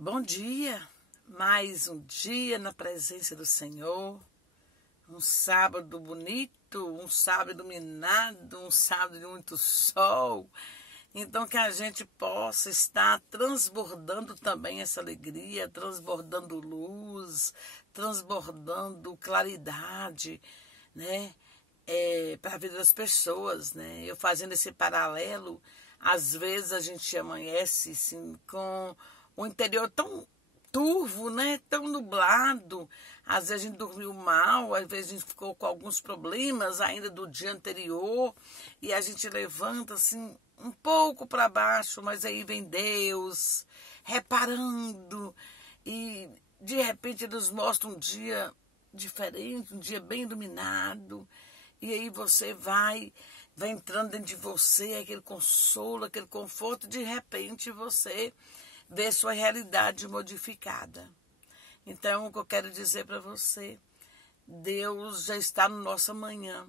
Bom dia, mais um dia na presença do Senhor, um sábado bonito, um sábado iluminado, um sábado de muito sol. Então que a gente possa estar transbordando também essa alegria, transbordando luz, transbordando claridade, né? Para a vida das pessoas, né? Eu fazendo esse paralelo, às vezes a gente amanhece assim, com o interior tão turvo, né? Tão nublado. Às vezes a gente dormiu mal, às vezes a gente ficou com alguns problemas ainda do dia anterior e a gente levanta assim um pouco para baixo, mas aí vem Deus reparando e de repente Ele nos mostra um dia diferente, um dia bem iluminado. E aí você vai entrando dentro de você aquele consolo, aquele conforto, de repente você vê sua realidade modificada. Então, o que eu quero dizer para você, Deus já está no nosso amanhã.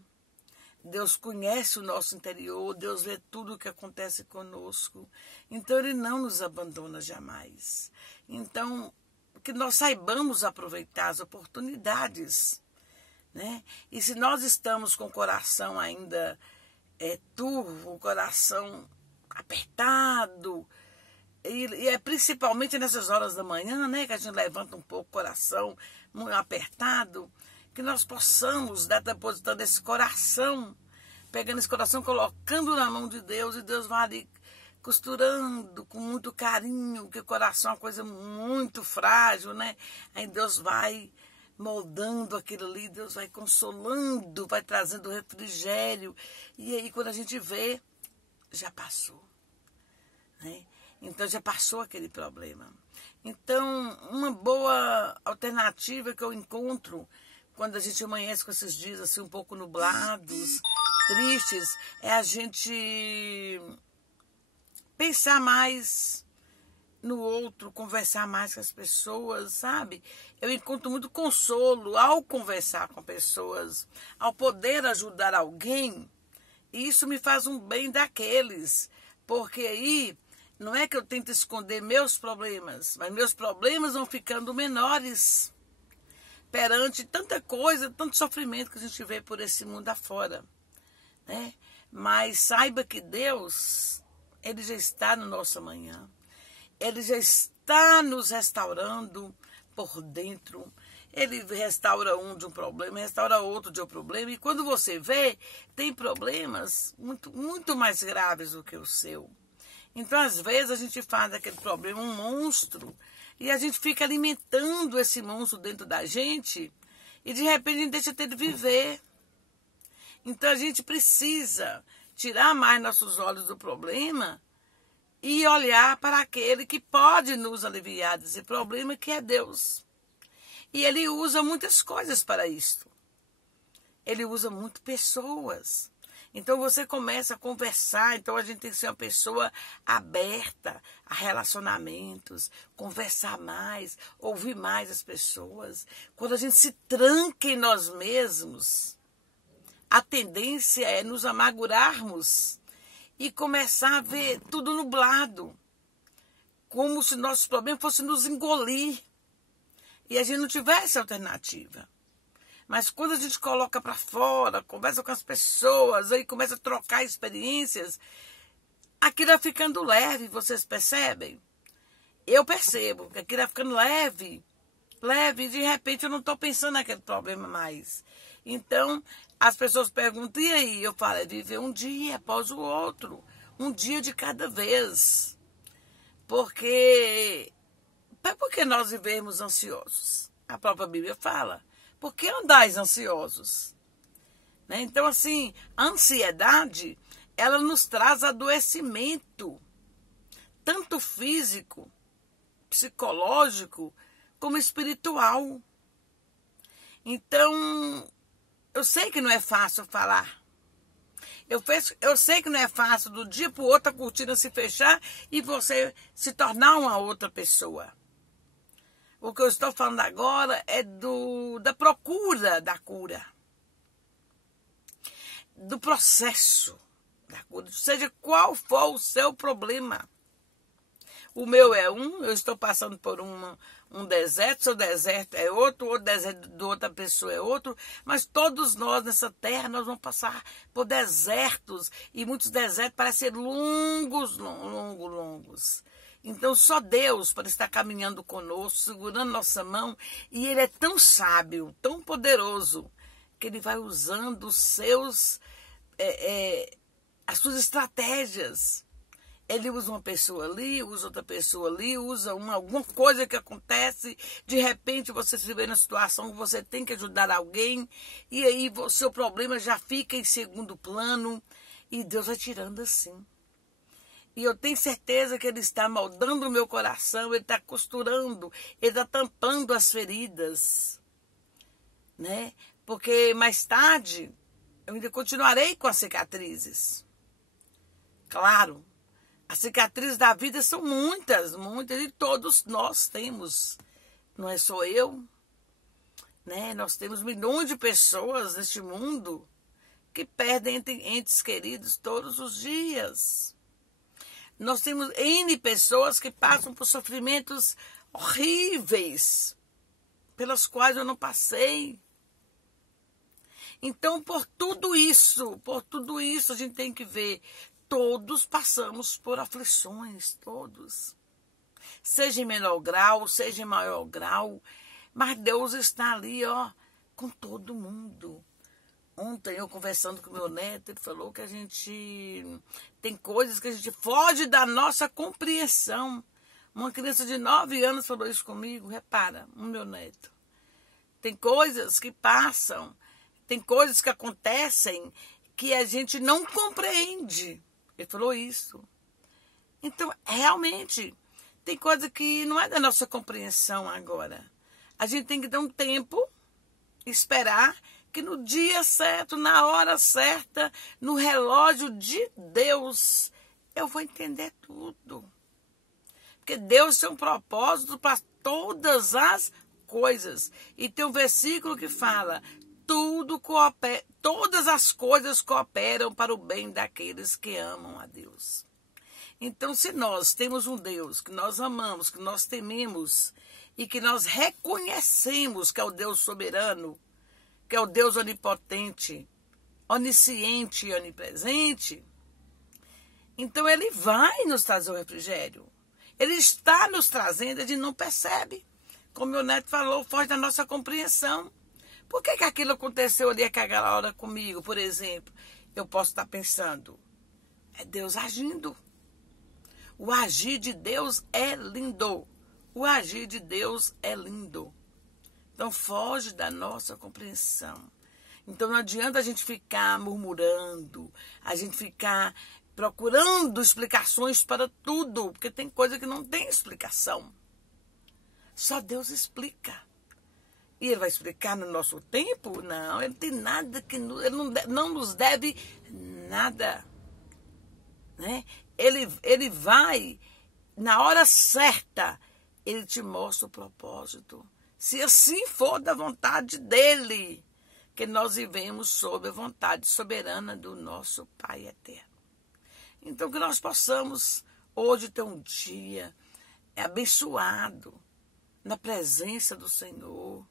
Deus conhece o nosso interior, Deus vê tudo o que acontece conosco. Então, Ele não nos abandona jamais. Então, que nós saibamos aproveitar as oportunidades, né? E se nós estamos com o coração ainda turvo, o coração apertado, e é principalmente nessas horas da manhã, né, que a gente levanta um pouco o coração muito apertado, que nós possamos estar depositando esse coração, pegando esse coração, colocando na mão de Deus, e Deus vai ali costurando com muito carinho, porque o coração é uma coisa muito frágil, né? Aí Deus vai moldando aquilo ali, Deus vai consolando, vai trazendo refrigério. E aí quando a gente vê, já passou, né? Então já passou aquele problema. Então uma boa alternativa que eu encontro quando a gente amanhece com esses dias assim um pouco nublados, tristes, é a gente pensar mais no outro, conversar mais com as pessoas, sabe? Eu encontro muito consolo ao conversar com pessoas, ao poder ajudar alguém. E isso me faz um bem daqueles, porque aí não é que eu tento esconder meus problemas, mas meus problemas vão ficando menores perante tanta coisa, tanto sofrimento que a gente vê por esse mundo afora, né? Mas saiba que Deus, Ele já está no nosso amanhã. Ele já está nos restaurando por dentro. Ele restaura um de um problema, restaura outro de um problema. E quando você vê, tem problemas muito, muito mais graves do que o seu. Então, às vezes, a gente faz daquele problema um monstro e a gente fica alimentando esse monstro dentro da gente e, de repente, a gente deixa de viver. Então, a gente precisa tirar mais nossos olhos do problema e olhar para aquele que pode nos aliviar desse problema, que é Deus. E Ele usa muitas coisas para isso. Ele usa muito pessoas. Então você começa a conversar, então a gente tem que ser uma pessoa aberta a relacionamentos, conversar mais, ouvir mais as pessoas. Quando a gente se tranca em nós mesmos, a tendência é nos amargurarmos e começar a ver tudo nublado, como se nossos problemas fossem nos engolir e a gente não tivesse alternativa. Mas quando a gente coloca para fora, conversa com as pessoas, aí começa a trocar experiências, aquilo vai ficando leve, vocês percebem? Eu percebo que aquilo vai ficando leve, e de repente eu não estou pensando naquele problema mais. Então, as pessoas perguntam, e aí? Eu falo, é viver um dia após o outro, um dia de cada vez. Por que nós vivemos ansiosos? A própria Bíblia fala. Por que andais ansiosos? Né? Então, assim, a ansiedade, ela nos traz adoecimento, tanto físico, psicológico, como espiritual. Então, eu sei que não é fácil falar. Eu sei que não é fácil do dia para o outro a cortina se fechar e você se tornar uma outra pessoa. O que eu estou falando agora é da procura da cura. Do processo da cura. Seja qual for o seu problema. O meu é um, eu estou passando por um deserto, seu deserto é outro deserto de outra pessoa é outro, mas todos nós nessa terra, nós vamos passar por desertos, e muitos desertos parecem longos. Então, só Deus para estar caminhando conosco, segurando nossa mão, e Ele é tão sábio, tão poderoso, que Ele vai usando os seus, as suas estratégias. Ele usa uma pessoa ali, usa outra pessoa ali, usa alguma coisa que acontece, de repente você se vê na situação que você tem que ajudar alguém, e aí o seu problema já fica em segundo plano, e Deus vai tirando assim. E eu tenho certeza que Ele está moldando o meu coração, Ele está costurando, Ele está tampando as feridas, né? Porque mais tarde eu ainda continuarei com as cicatrizes. Claro, as cicatrizes da vida são muitas, e todos nós temos. Não é só eu, né? Nós temos milhões de pessoas neste mundo que perdem entes queridos todos os dias. Nós temos N pessoas que passam por sofrimentos horríveis, pelas quais eu não passei. Então, por tudo isso, a gente tem que ver, todos passamos por aflições, todos. Seja em menor grau, seja em maior grau, mas Deus está ali, com todo mundo. Ontem, eu conversando com meu neto, ele falou que a gente tem coisas que a gente foge da nossa compreensão. Uma criança de 9 anos falou isso comigo, repara, o meu neto. Tem coisas que passam, tem coisas que acontecem que a gente não compreende. Ele falou isso. Então, realmente, tem coisa que não é da nossa compreensão agora. A gente tem que dar um tempo, esperar, que no dia certo, na hora certa, no relógio de Deus, eu vou entender tudo. Porque Deus tem um propósito para todas as coisas. E tem um versículo que fala, todas as coisas cooperam para o bem daqueles que amam a Deus. Então, se nós temos um Deus que nós amamos, que nós tememos, e que nós reconhecemos que é o Deus soberano, que é o Deus onipotente, onisciente e onipresente, então Ele vai nos trazer o refrigério. Ele está nos trazendo, a gente não percebe. Como meu neto falou, foge da nossa compreensão. Por que aquilo aconteceu ali aquela hora comigo, por exemplo? Eu posso estar pensando, é Deus agindo. O agir de Deus é lindo. O agir de Deus é lindo. Então, foge da nossa compreensão. Então, não adianta a gente ficar murmurando, a gente ficar procurando explicações para tudo, porque tem coisa que não tem explicação. Só Deus explica. E Ele vai explicar no nosso tempo? Não, Ele tem nada que... Ele não nos deve nada. Né? Ele vai, na hora certa, Ele te mostra o propósito. Se assim for da vontade dEle, que nós vivemos sob a vontade soberana do nosso Pai eterno. Então, que nós possamos hoje ter um dia abençoado na presença do Senhor.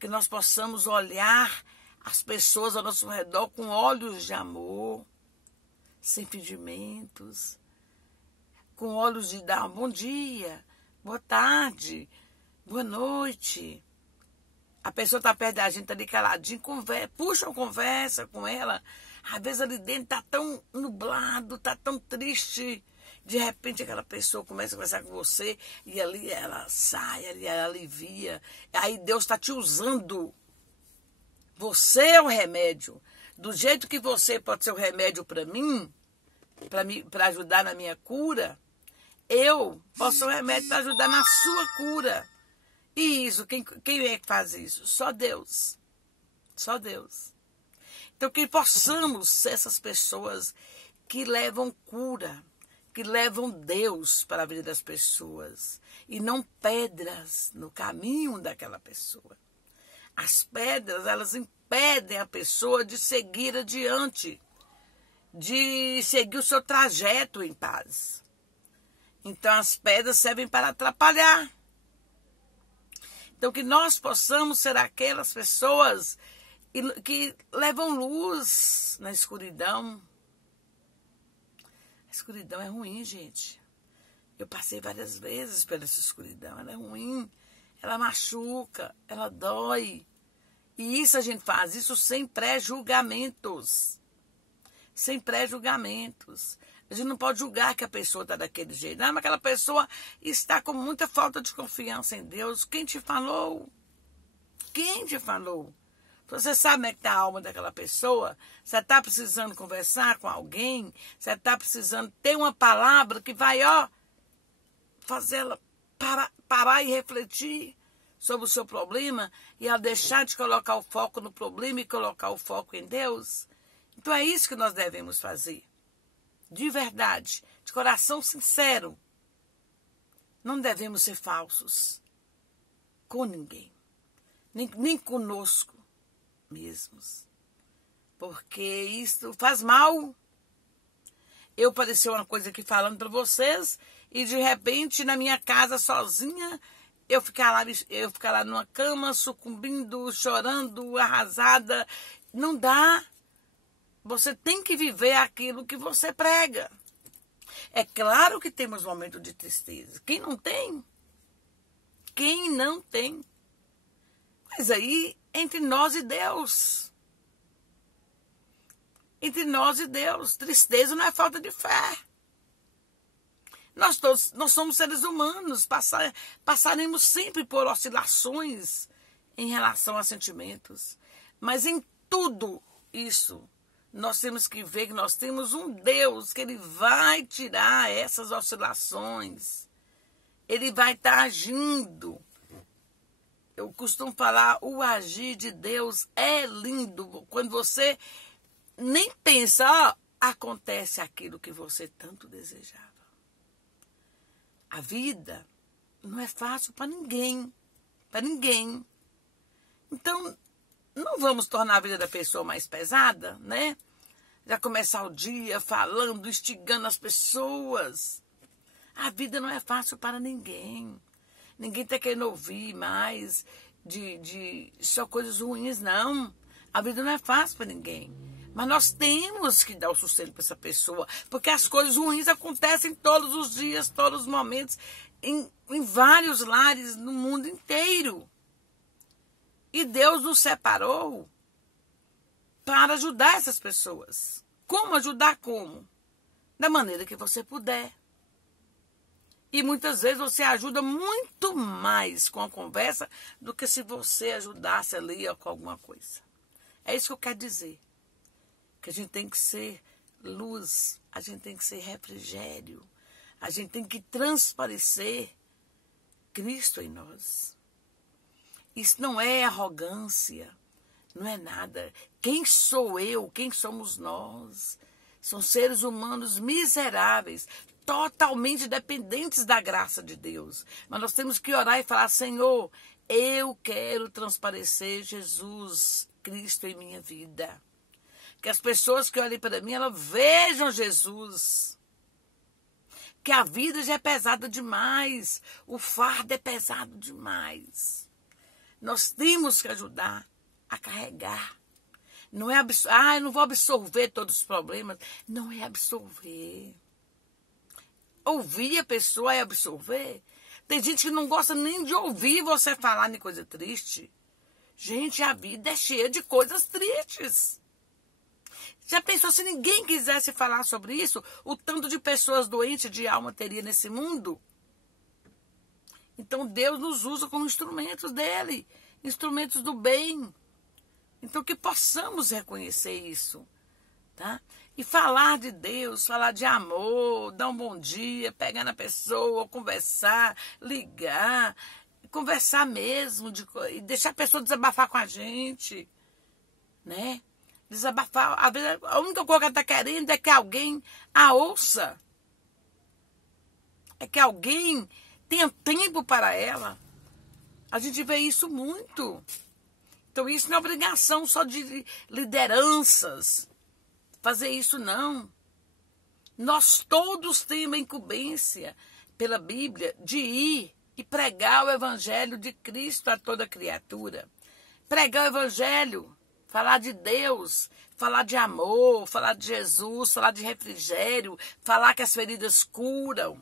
Que nós possamos olhar as pessoas ao nosso redor com olhos de amor, sem fingimentos, com olhos de dar bom dia, boa tarde, boa noite. A pessoa está perto da gente, está ali caladinho, puxa uma conversa com ela. Às vezes ali dentro está tão nublado, está tão triste. De repente aquela pessoa começa a conversar com você e ali ela sai, ali ela alivia. Aí Deus está te usando. Você é o remédio. Do jeito que você pode ser o remédio para mim, para ajudar na minha cura, eu posso ser o remédio para ajudar na sua cura. E isso, quem é que faz isso? Só Deus. Só Deus. Então, que possamos ser essas pessoas que levam cura, que levam Deus para a vida das pessoas, e não pedras no caminho daquela pessoa. As pedras, elas impedem a pessoa de seguir adiante, de seguir o seu trajeto em paz. Então as pedras servem para atrapalhar. Então que nós possamos ser aquelas pessoas que levam luz na escuridão. A escuridão é ruim, gente. Eu passei várias vezes pela essa escuridão. Ela é ruim, ela machuca, ela dói. E isso a gente faz, isso sem pré-julgamentos. Sem pré-julgamentos. A gente não pode julgar que a pessoa está daquele jeito. Mas aquela pessoa está com muita falta de confiança em Deus. Quem te falou? Quem te falou? Você sabe como é que está a alma daquela pessoa? Você está precisando conversar com alguém? Você está precisando ter uma palavra que vai, fazê-la parar e refletir sobre o seu problema e ela deixar de colocar o foco no problema e colocar o foco em Deus? Então é isso que nós devemos fazer. De verdade, de coração sincero. Não devemos ser falsos com ninguém, nem conosco mesmos, porque isso faz mal. Eu parecia uma coisa aqui falando para vocês e de repente na minha casa sozinha eu ficar lá numa cama sucumbindo, chorando, arrasada. Não dá. Você tem que viver aquilo que você prega. É claro que temos momentos de tristeza. Quem não tem? Quem não tem? Mas aí, entre nós e Deus. Entre nós e Deus. Tristeza não é falta de fé. Nós somos seres humanos. Passaremos sempre por oscilações em relação a sentimentos. Mas em tudo isso, nós temos que ver que nós temos um Deus que Ele vai tirar essas oscilações. Ele vai estar agindo. Eu costumo falar, o agir de Deus é lindo. Quando você nem pensa, acontece aquilo que você tanto desejava. A vida não é fácil para ninguém. Para ninguém. Então, não vamos tornar a vida da pessoa mais pesada, né? Já começar o dia falando, instigando as pessoas. A vida não é fácil para ninguém. Ninguém está querendo ouvir mais de só coisas ruins, não. A vida não é fácil para ninguém. Mas nós temos que dar o sustento para essa pessoa, porque as coisas ruins acontecem todos os dias, todos os momentos, em vários lares no mundo inteiro. E Deus nos separou para ajudar essas pessoas. Como ajudar? Como? Da maneira que você puder. E muitas vezes você ajuda muito mais com a conversa do que se você ajudasse ali com alguma coisa. É isso que eu quero dizer. Que a gente tem que ser luz, a gente tem que ser refrigério, a gente tem que transparecer Cristo em nós. Isso não é arrogância, não é nada. Quem sou eu? Quem somos nós? São seres humanos miseráveis, totalmente dependentes da graça de Deus. Mas nós temos que orar e falar, Senhor, eu quero transparecer Jesus Cristo em minha vida. Que as pessoas que olhem para mim, elas vejam Jesus. Que a vida já é pesada demais. O fardo é pesado demais. Nós temos que ajudar a carregar. Não é eu não vou absorver todos os problemas. Não é absorver. Ouvir a pessoa é absorver. Tem gente que não gosta nem de ouvir você falar de coisa triste. Gente, a vida é cheia de coisas tristes. Já pensou se ninguém quisesse falar sobre isso? O tanto de pessoas doentes de alma teria nesse mundo? Então Deus nos usa como instrumentos dele. Instrumentos do bem. Então que possamos reconhecer isso. Tá? E falar de Deus, falar de amor, dar um bom dia, pegar na pessoa, conversar, ligar, conversar mesmo, e deixar a pessoa desabafar com a gente, né? Desabafar, a única coisa que ela está querendo é que alguém a ouça, é que alguém tenha tempo para ela. A gente vê isso muito. Então isso não é obrigação só de lideranças, fazer isso não. Nós todos temos a incumbência pela Bíblia, de ir e pregar o evangelho de Cristo a toda criatura. Pregar o evangelho, falar de Deus, falar de amor, falar de Jesus, falar de refrigério, falar que as feridas curam,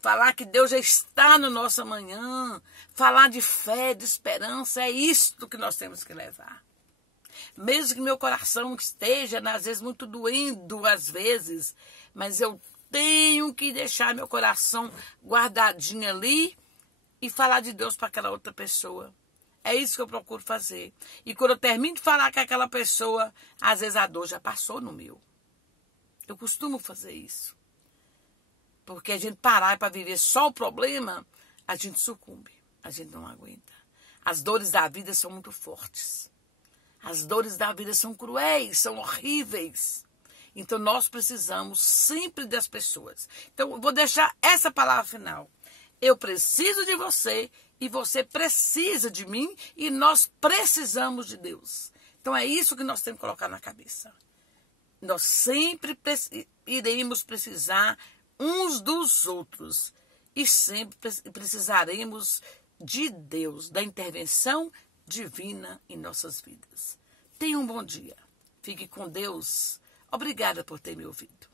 falar que Deus já está no nosso amanhã, falar de fé, de esperança, é isto que nós temos que levar. Mesmo que meu coração esteja, às vezes, muito doendo, às vezes, mas eu tenho que deixar meu coração guardadinho ali e falar de Deus para aquela outra pessoa. É isso que eu procuro fazer. E quando eu termino de falar com aquela pessoa, às vezes a dor já passou no meu. Eu costumo fazer isso. Porque a gente parar para viver só o problema, a gente sucumbe. A gente não aguenta. As dores da vida são muito fortes. As dores da vida são cruéis, são horríveis. Então nós precisamos sempre das pessoas. Então eu vou deixar essa palavra final. Eu preciso de você e você precisa de mim e nós precisamos de Deus. Então é isso que nós temos que colocar na cabeça. Nós sempre iremos precisar uns dos outros e sempre precisaremos de Deus, da intervenção divina em nossas vidas. Tenha um bom dia. Fique com Deus. Obrigada por ter me ouvido.